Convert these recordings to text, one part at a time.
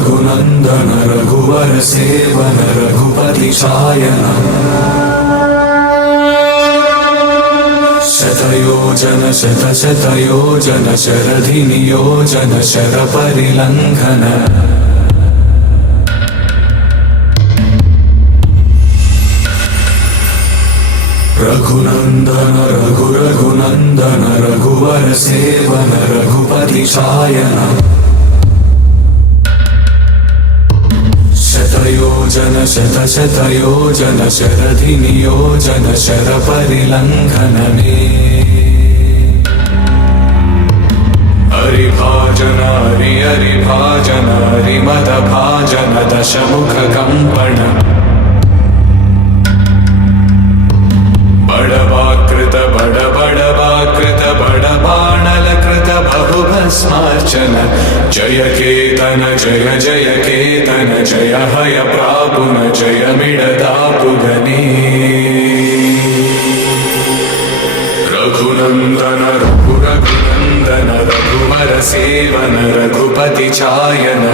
रघुनन्दन रघुवर seven Raghupati Shayan शतयोजन शतशतयोजन शरधि नियोजन शरपरिलङ्घन रघुनन्दन रघुनन्दन रघुवर seven Raghupati Shayan शतयोजन शतशतयोजन शरधि नियोजन शरपरिलङ्घनने हरिभाजन हरिभाजन हरिमदभाजन दशमुखकम्पण बड़वाकृत बड़वाकृत बड़बाणलकृत बहुभस्मार्चन जय केतन जय जय केतन जय हय प्रापुन जय मिडदापुगने रघुनन्दन रघुनन्दन रघुवर सेवन रघुपति चायन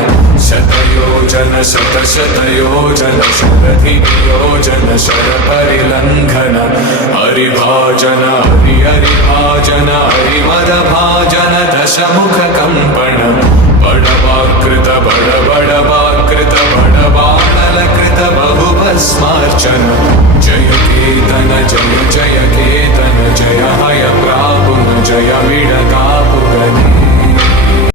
शतयोजन शतशतयोजन शरधि नियोजन शरपरिलङ्घन हरिभाजन हरिभाजन हरिमदभाजन दशमुखकम्पण बड़वाकृत बड़वाकृत बड़बाणलकृत बहुभस्मार्चन जय केतन जय जय केतन जय हय प्रापुन जय